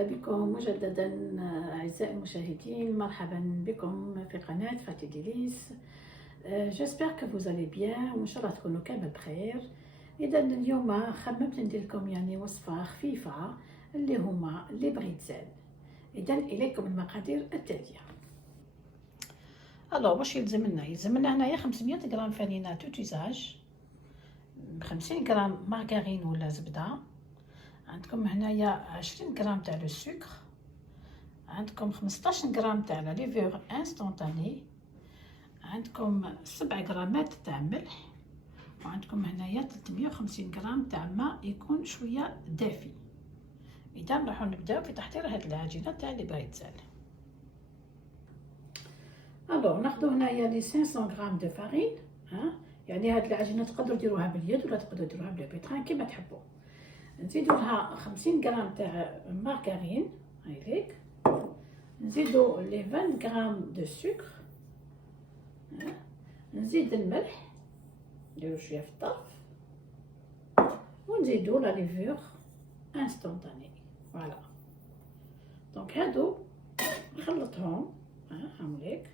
مرحبا بكم مجددا أعزائي المشاهدين. مرحبا بكم في قناة فاتي ديليس. جيسبر كو فوز الي بيان وان شاء الله تكونوا كامل بخير. اذا اليوم خممت ندير لكم يعني وصفه خفيفه اللي هما لي بريتزل. اذا اليكم المقادير التاليه. الو واش يلزم لنا هنايا 500 غرام فرينه توتيزاج، 50 غرام مارغرين ولا زبده، عندكم هنايا 20 غرام تاع لو سكر، عندكم 15 غرام تاع لا ليفور انستونتاني، عندكم 7 غرامات تاع ملح، وعندكم هنايا 350 غرام تاع ماء يكون شويه دافي. اذا راح نبداو في تحضير هاد العجينه تاع لي بريتزل. الو ناخذ هنايا لي 500 غرام دو فارين، يعني هاد العجينه تقدروا ديروها باليد ولا تقدروا ديروها بالبيتران كيما تحبوا. نزيدوا لها 50 غرام تاع مارغرين هايليك، نزيدوا لي 20 غرام دو سكر، نزيد الملح نديرو شويه في الطرف، ونزيدوا لا ليفور انستونتاني. فوالا دونك هادو نخلطهم هاوليك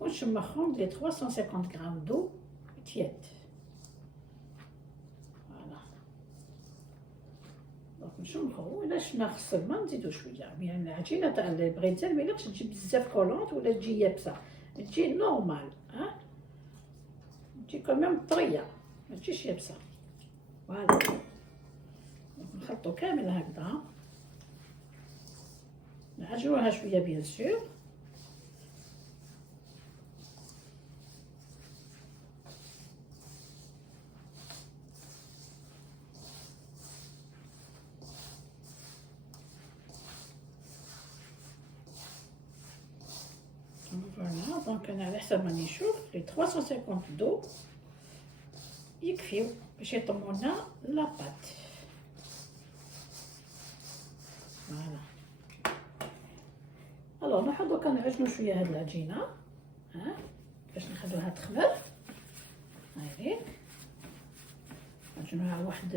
ونشمخهم ب 350 غرام دو تياد. فوالا دونك نشمخو. الا شفنا خص الماء نزيدو شويه، يعني العجينه تاع البريتزل ميليقش تجي بزاف كولونط ولا تجي يابسه، تجي نورمال، تجي كوميم طريه ما تجيش يابسه. فوالا نخلطو كامل هكذا، نعجنوها شويه بيان سور. فوالا دونك انا على حسب ماني نشوف لي 350 دو يكفيو باش يطمو لنا لاباط. فوالا الوغ نروحو دوكا نعجنو شويه هاد العجينه باش نخلوها تخمر هايليك. نعجنوها واحد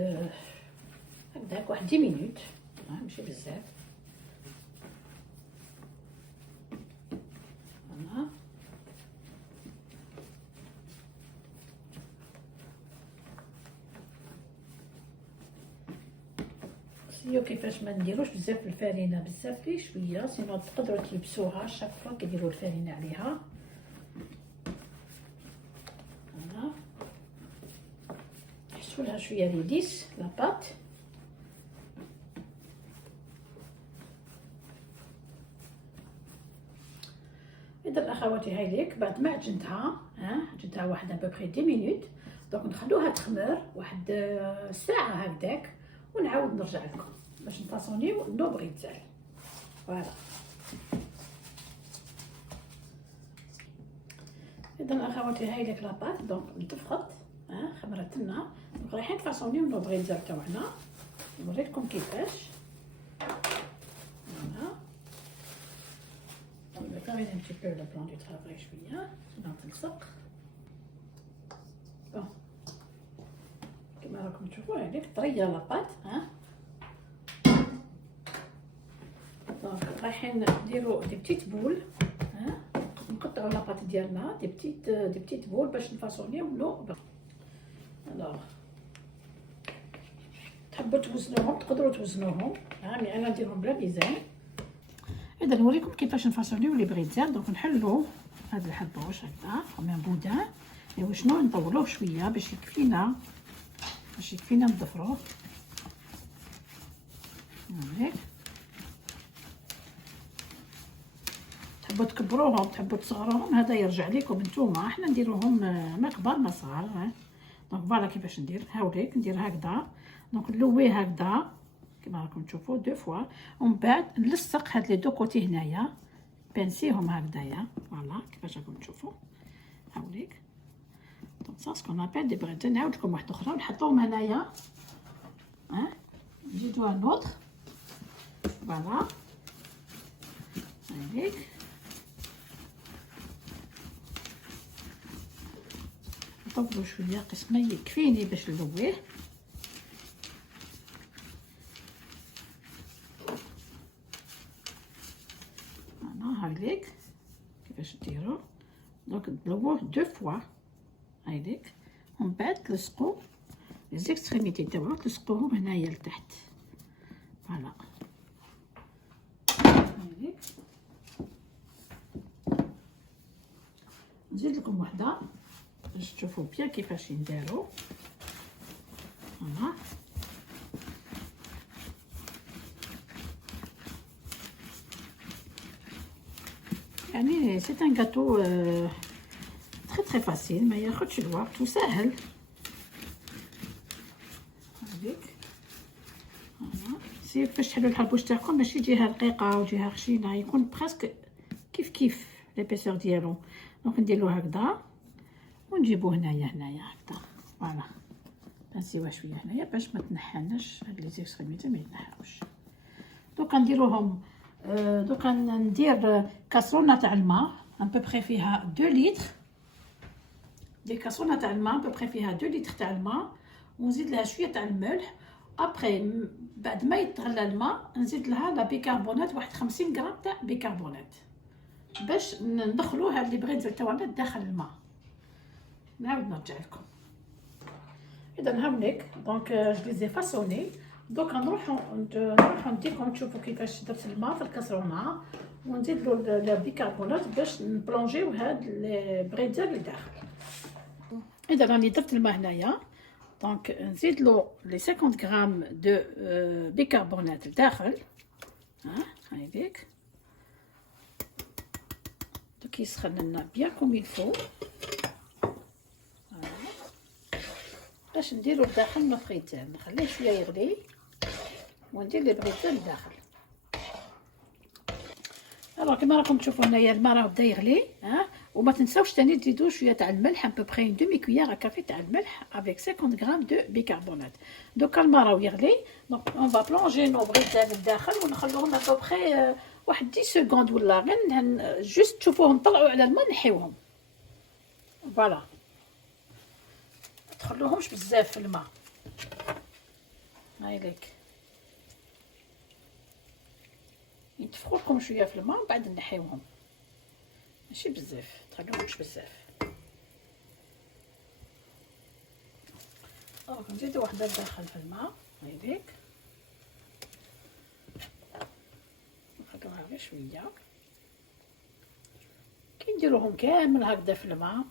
هكداك واحد 10 مينوت، ماشي بزاف. فوالا سيو كيفاش ما نديروش بزاف الفرينه، بزاف لي شويه، سينو تقدروا تلبسوها شاك فوا كديروا الفرينه عليها. فوالا نحسوا لها شويه ليديس لاباط. اذا اخواتي هايليك بعد ما عجنتها عجنتها واحد ابوبخي 10 مينوت، دونك نخلوها تخمر واحد ساعه هكذاك ونعاود نرجع لكم باش نفاصونيو نو بريتزل. فوالا اذا اخواتي هايليك لاباط دونك انتفخت خمرت لنا، دونك رايحين نفاصونيو نو بريتزل تاعنا. نوريكم كيفاش. فوالا on va terminer un petit peu le plan du travail شويه باش تلصق. بون كما راكم تشوفوا هذيك طريه لاباط. دونك رايحين نديرو دي بتيت بول، نقطعوا لاباط ديالنا دي بتيت بول باش نفاصونيو لو. الوغ تحبوا توزنوهم تقدروا توزنوهم، مي انا نديرهم بلا ميزان. اذا نوريكم كيفاش نفاصونيو لي بريتزل. دونك نحلو هاد الحبوش هكذا كوميم بودان، ايوا شنو نطولوه شويه باش يكفينا نضفروه هاك. تحبوا تكبروهم تحبوا تصغروهم هذا يرجع لكم نتوما، احنا نديروهم ما كبار ما صغار. دونك فوالا كيفاش ندير هاوليك ندير هكذا. دونك نلويه هكذا كما راكم تشوفوا دو فوا، ومن بعد نلصق هاد لي دو كوتي هنايا بنسيهم هكذايا. فوالا كيفاش راكم تشوفوا هاوليك. دونك سا سكون ابل دي بريتزل. نعاود لكم واحده اخرى ونحطوهم هنايا، نزيدوها نوض. فوالا هاوليك نطولو شويه قسمه يكفيني باش نلويه. هايليك كيفاش ديرو. دونك ضربوه 2 فوا هايليك، ومن بعد تلصقو لي زيكستريميتي تاوعو تلصقوهم هنايا لتحت. فوالا هايليك. نزيد لكم وحده باش تشوفوا بيان كيفاش نديرو. فوالا يعني سي ان غاتو تري تري فاسيل، ما ياخدش الوقت وسهل. هذيك سي فاش تحلو الحبوش تاعكم ماشي جهه رقيقه وجهه خشينه، يكون بريسك كيف كيف ليبيسور ديالو. دونك نديرو هكذا ونجيبو هنايا هكذا. فوالا نسيوها شويه هنايا باش ما تنحناش هاد لي زيكستريميتي ما يتنحاوش. دوكا نديروهم. دوكا ندير كاسرونه تاع الماء ان بوبري فيها 2 لتر. دير كاسرونه تاع الماء بوبري فيها 2 لتر تاع الماء، ونزيد لها شويه تاع الملح. ابري بعد ما يتغلى الماء نزيد لها لا بيكربونات، واحد 50 غرام تاع بيكربونات باش ندخلو هاد لي بريتزل تاعنا داخل الماء. نعاود نرجع لكم. اذا هاونيك دونك جو لي زي فاسوني. دوكا نروحو نديكم تشوفوا كيفاش درت الماء في الكاسرونه، ونزيد له البيكربونات باش نبلونجيو هاد لي بريتزل اللي داخل. اذا راني درت الماء هنايا، دونك نزيد له لي 50 غرام دو بيكربونات لداخل. هايديك دوك يسخن لنا بيان كوم يلفو باش نديرو لداخل لو فريتان. نخليه شويه يغلي وندير لي بريتان لداخل. الوغ كيما راكم تشوفوا هنايا الماء راه بدا يغلي. وما تنساوش تاني تزيدوا شويه تاع الملح، ان بوبري دومي كويير كافي تاع الملح افيك 50 غرام دو بيكربونات. دوكا الماء راه يغلي، دونك اون فا بلونجي نو بريتان لداخل ونخلوهم بوبري واحد 10 سكوند ولا غير جوست تشوفوهم طلعوا على الماء نحيوهم. فوالا تخلوهمش بزاف في الماء. هايليك يتفقوا لكم شويه في الماء بعد نحيوهم، ماشي بزاف، تخلوهمش بزاف. دونك نزيدو وحده داخل في الماء. هايليك نخلوها غير شويه كي نديروهم كامل هكذا في الماء.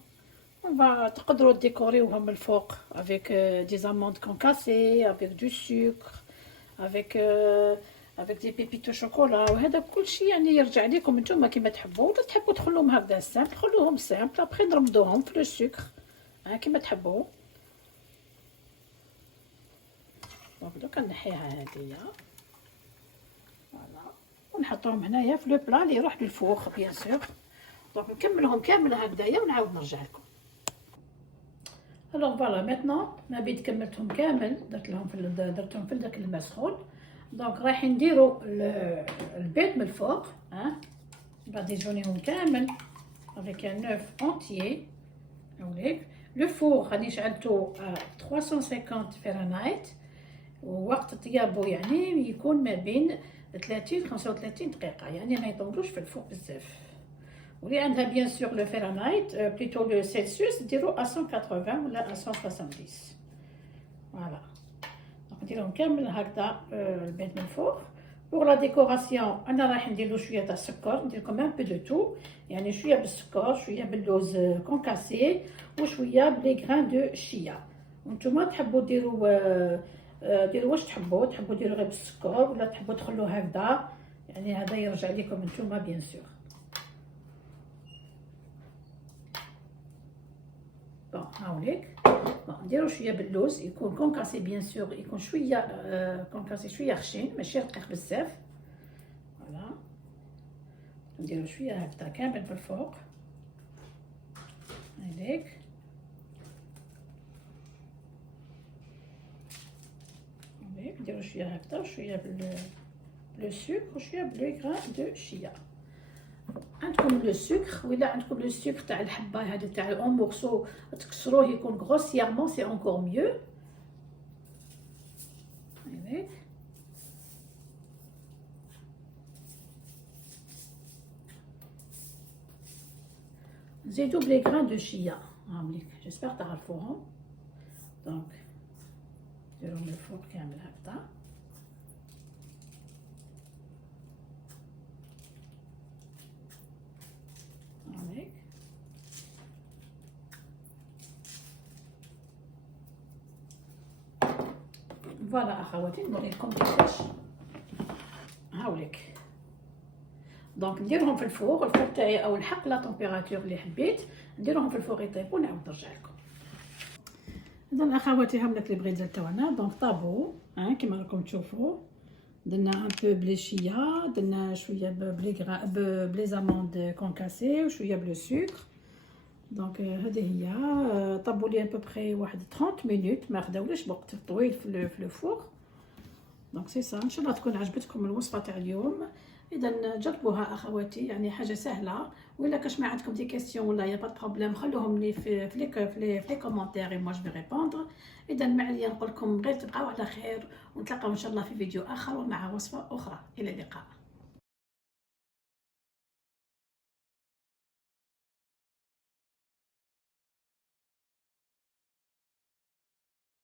تقدروا ديكوريوهم من الفوق افيك دي زاموند كونكاسي افيك دو سكر افيك دي بيبيتو شوكولا، وهذا كلشي يعني يرجع لكم نتوما كيما تحبوا. ولا تحبوا تخلوهم هكذا سامبل خلوهم سامبل، ابري نرمدوهم في لو سكر كيما تحبوا. دونك دوكا نحيها هادية. فوالا ونحطوهم هنايا في لو بلا اللي يروح للفوق بيان سور. دونك نكملهم كامل هكذايا ونعاود نرجع لكم. الوغ فوالا ميتنون ما بيت كملتهم كامل، درتهم في داك الماء سخون. دونك رايحين نديرو البيض من الفوق. غادي يجونيهم كامل افيك ان اوف اونتيي. هاوليك لو فور غادي شعلتو 350 فahrenheit، ووقت طيابو يعني يكون ما بين 30 35 دقيقه، يعني ما يطولوش في الفوق بزاف. واللي عندها بيان سور لو فahrenheit بليتو لو سيلسيوس ديرو 180 ولا 170. فوالا نديرهم كامل هكذا البيض من فوق. بوغ لا ديكوراسيون انا رايح نديرلو شويه تاع السكر، ندير لكم ان بو دو تو، يعني شويه بالسكر شويه باللوز كونكاسي وشويه بلي غران دو شيا. وانتوما تحبوا ديروا واش تحبوا ديروا غير بالسكر ولا تحبوا تخلوه هكذا، يعني هذا يرجع لكم نتوما بيان سور. بون هاوليك نديرو شويه باللوز يكون كونكاسي بيان سور، يكون شويه كونكاسي شويه خشين ماشي رقيق بزاف. فوالا نديرو شويه هكذا كامل في الفوق. هايليك نديرو شويه هكذا وشويه بلو سكر وشويه بلو غران دو شيا. عندكم لو سكر ولا عندكم لو سكر تاع الحبه هذا تاع اون مورسو تكسروه يكون غروسييرمون سي انكور ميو. هايليك نزيدو بلي غران دو شيا هامليك، جيسبر تعرفوهم. دونك نديروهم الفوق كامل هكذا. هامليك فوالا اخواتي، نوريكم كيفاش. هاوليك دونك نديرهم في الفوغ تاعي، او نحق لا طومبيراتور اللي حبيت، نديرهم في الفوغ يطيبو ونعاود نرجع لكم. اذا اخواتي هاوليك لي بريزل تاعنا، دونك طابو كيما راكم تشوفوا. درنا ان بو بلي شيا، درنا شويه بلي زاموند كونكاسي وشويه بلو سكر. دونك هذه هي. طابوا لي ابوبري واحد 30 مينوت، ما خداوليش وقت طويل في الفوغ. دونك سي سا، ان شاء الله تكون عجبتكم الوصفه تاع اليوم. اذا جربوها اخواتي، يعني حاجه سهله. ولا كاش ما عندكم دي كيسيون ولا يا با بروبليم، خلوهم لي في لي كومونتير، موا جو في ريبوندر. اذا ما عليا نقول لكم غير تبقاو على خير، ونتلاقاو ان شاء الله في فيديو اخر ومع وصفه اخرى. الى اللقاء.